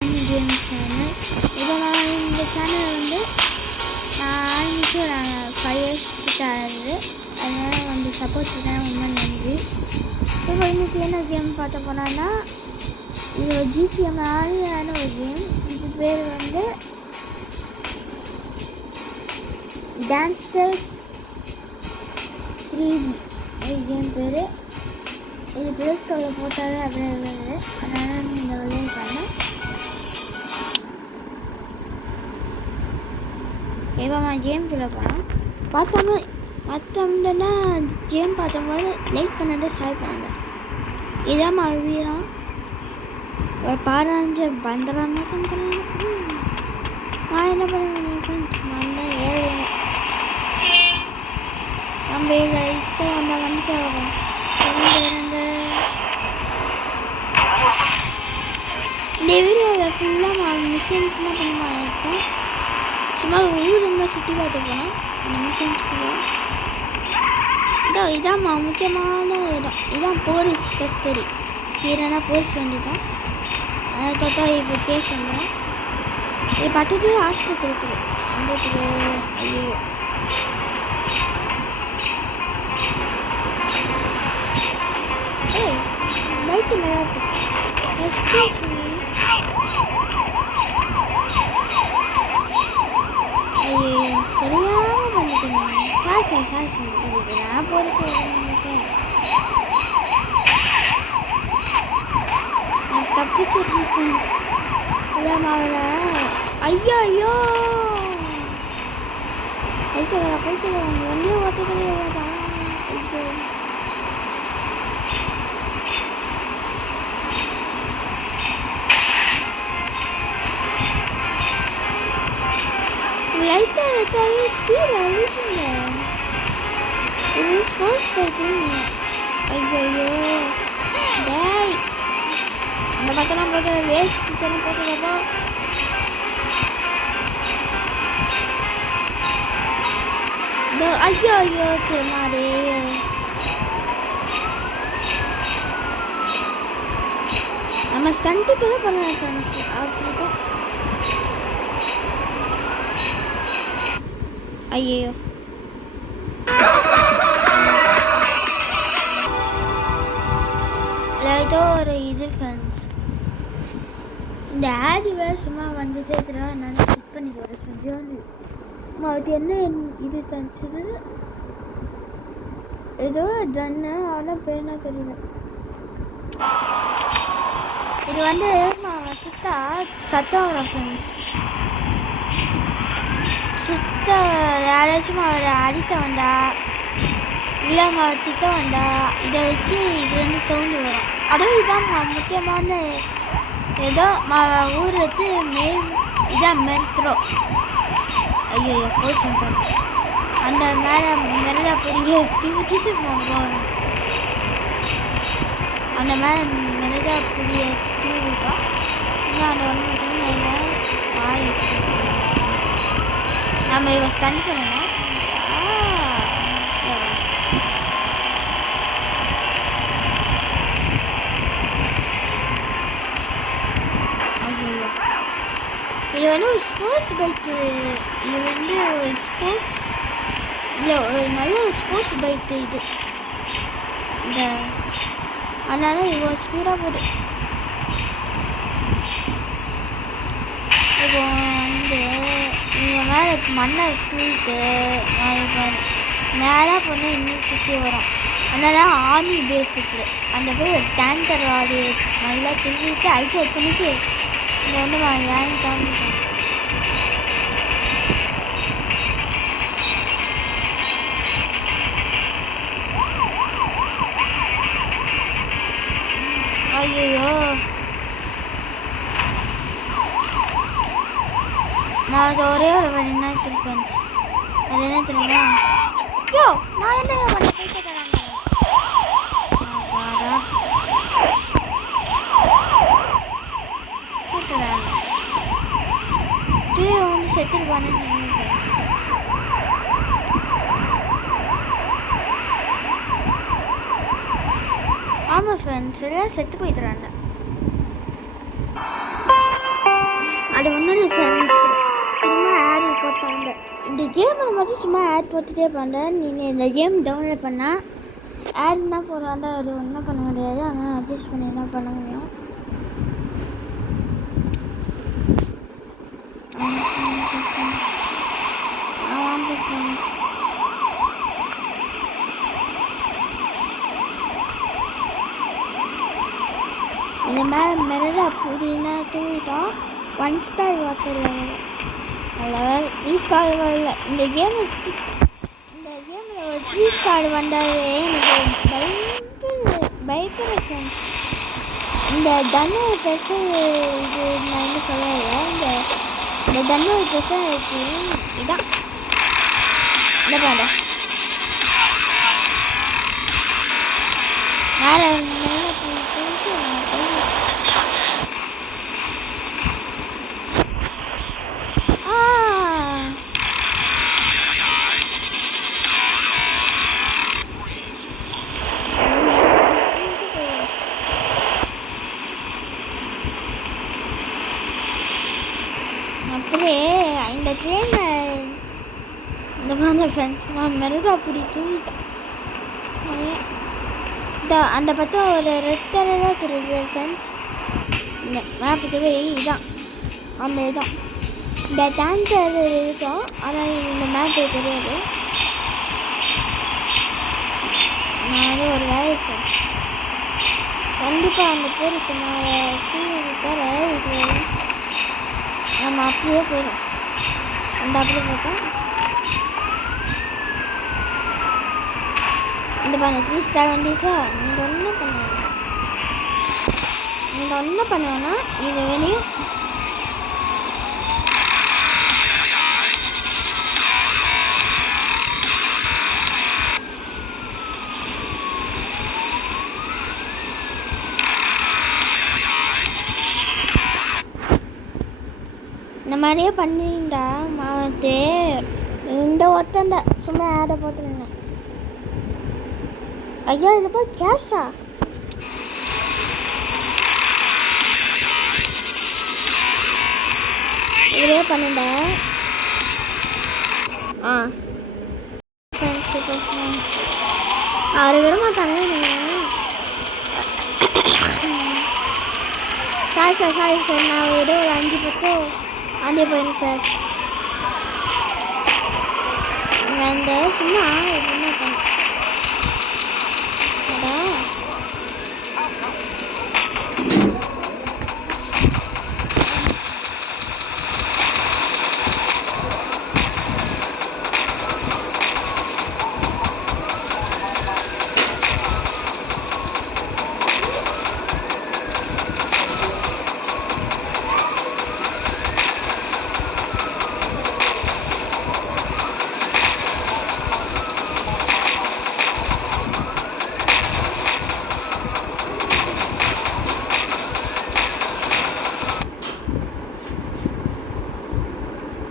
Game channel. இப்போ நான் இந்த சேனலை வந்து நான் ஆரம்பித்து ஒரு 5 years கிட்ட ஆகுது. அதனால் வந்து சப்போர்ட் பண்ண ரொம்ப நன்றி. இப்போ இன்னைக்கு என்ன கேம் பார்த்த போனான்னா, இது ஒரு ஜிடிஎம் மாதிரியான ஒரு கேம். இது பேர் வந்து டான்ஸ்டர்ஸ் 3D கேம் பேர். இது ப்ளே ஸ்டோரில் போட்டாலே அப்படியே வருது. அதனால் இந்த வழியை பண்ணேன். இப்போ நான் கேம்குள்ளே போனேன். பார்த்தோம்னா மற்றவங்கன்னா கேம் பார்த்தம்போது லைக் பண்ணதை ஷேர் பண்ணுங்க. இதான் வீரம் ஒரு 15 பந்தரான தந்துடுறேன். நான் என்ன பண்ணுவேன் ஃப்ரெண்ட்ஸ், நான் தான் ஏழை. நம்ம லைட்டாக வந்துட்டு வரோம். இந்த வீடியோவில் ஃபுல்லாக மிஷின்ஸ்லாம் பண்ண இருக்கேன். சும்மா ஊரெல்லாம் சுற்றி பார்த்து போனேன். இந்த மிஷின்ஸ் ஃபுல்லாக இதான் முக்கியமான இடம். இதான் போலீஸ் டெஸ்டரி. ஹீரோனா போலீஸ் வந்துட்டோம். அதை தொட்டா இப்போ கேஸ் வந்துடும். இது பக்கத்துலேயே ஹாஸ்பிட்டல் இருக்குது. ஐயோ ஏய் லைட்டு நல்லா இருக்கு. Excuse me. ஐயோ தெரியாமல் பண்ணிட்டேன். சார் இதுக்கு நான் போலீஸ் சார் நான் தப்பிச்சிருக்கேன். இல்லாம அவளை ஐயோ போய்ட்டு வண்டியை ஓட்டதுலேயே தான். ஐயோ லைட்டாக எடுத்தாவே ஸ்பீட் அழிக்குங்க. இது ஸ்போர்ட்ஸ் பைக்குங்க. ஐயோ டேய் அந்த பக்கம்லாம் போட்டு வேஸ்ட் தானே போட்டுக்கப்போ. ஐயோ திருமாடே நம்ம ஸ்டண்ட்டு கூட பண்ணலாம் ஃப்ரெண்ட்ஸ். அப்படிதான் ஐயோ ஏதோ ஒரு இது ஃப்ரெண்ட்ஸ். இந்த ஆதி வேறு சும்மா வந்துட்டே இருக்கிறா. நான் செக் பண்ணிட்டு வரேன். செஞ்சோன்னு அது என்ன இது தந்துச்சு. ஏதோ தன்னு ஆனால் பேர்னா தெரியல. இது வந்து சுத்தா சத்தம் வரும் ஃப்ரெண்ட்ஸ். சுத்த யாராச்சும் அவரை அடித்த வந்தா இல்லை திட்ட வந்தா இதை வச்சு இது வந்து சவுண்டு வரும். அதுவும் இதான் முக்கியமான ஏதோ ஊர் வந்து இதான் மெட்ரோ. ஐயோ போய் சொந்தம் அந்த மேலே மிரதா பொடியை தூக்கிட்டு போகணும். அந்த மேலே மிரதா பொடியை தூக்கிட்டோம். இன்னும் அந்த ஒன்று மட்டும் வாய் நம்ம இவன் ஸ்டன் பண்ணணும். இது வந்து ஒரு ஸ்போர்ட்ஸ் பைக்கு. இது வந்து ஒரு ஸ்போர்ட்ஸ் இல்லை ஒரு நல்ல ஒரு ஸ்போர்ட்ஸ் பைக்கு இது. இந்த அதனால இவ்வளோ ஸ்பீடாக போகுது. இப்போ வந்து இவங்க மேலே மண்ணை தூக்கிட்டு நான் இப்போ நேராக போனால் இன்னும் சுற்றி வரும். அதனால ஆர்மி பேஸ் இருக்குது. அந்த போய் ஒரு டேங்கர் ஆடி நல்லா திரும்பிட்டு ஐச்சேட் பண்ணிட்டு இங்கே வந்து ஏன் தாண்டி ஐயோ நான் அது ஒரே ஒரு வழி என்ன ஃப்ரெண்ட்ஸ். அது என்ன தெரியுமா? யோ நான் என்ன பண்ண போயிட்டு தராங்க. கீழே வந்து செத்துருவானு ஆமாம் ஃப்ரெண்ட்ஸ் எல்லாம் செத்து போயிட்டுறாங்க. தாங்க. இந்த கேமில் மட்டும் சும்மா ஆட் போட்டுகிட்டே பண்ணுறேன். நீங்கள் இந்த கேம் டவுன்லோட் பண்ணால் ஆட் என்ன போடுறாண்டா அது ஒன்றும் பண்ண முடியாது. ஆனால் அட்ஜஸ்ட் பண்ணி என்ன பண்ண முடியும். இந்த மாதிரி மெரடா அப்படின்னா தூங்கிட்டோம். 1 ஸ்டார் வாட்டர் லெவல் 3 ஸ்டார் வரல. இந்த கேமில் ஒரு 3 ஸ்டார் வந்தாலே எனக்கு பயப்படுற ஃப்ரெண்ட்ஸ். இந்த தன்னு பெருசு இது நான் என்ன சொல்லலை. இந்த தன்னு பெருசு இதான் இந்த பாட மேலே அப்படியே இந்த ட்ரெயினில் இந்த மாதிரி ஃப்ரெண்ட்ஸ் நான் மெருதா அப்படி தூங்கிட்டேன். அந்த பக்கம் ஒரு ரெட் கலர் தான் தெரியுது ஃப்ரெண்ட்ஸ். இந்த மேப்பு போய் இதான் அந்த இதான் இந்த டேங்கர் இருக்கும். ஆனால் இந்த மேப்பு தெரியாது. நான் வந்து ஒரு வேலை சார் கண்டிப்பாக அந்த போலீஸ் சீனு தர இது நம்ம அப்படியே போயிடும். அந்த அப்படி பார்த்தா இந்த பண்ண 3 ஸ்டார் வந்துச்சா. நீங்கள் ஒன்றும் பண்ணுவேன்னா இது வேணும். இந்த மாதிரியே பண்ணியிருந்தா மாவத்து இந்த ஒத்தண்டா சும்மா ஆடை போத்துருந்தேன். ஐயா இதில் போய் கேஷா இதுலேயே பண்ணிட்டேன். ஃப்ரெண்ட்ஸ் இப்போ 6 பேர் மாட்டாங்க. சாரி சார் நான் ஏதோ ஒரு 5 பக்கம் ஆண்டே போயிடும் சார். இந்த சும்மா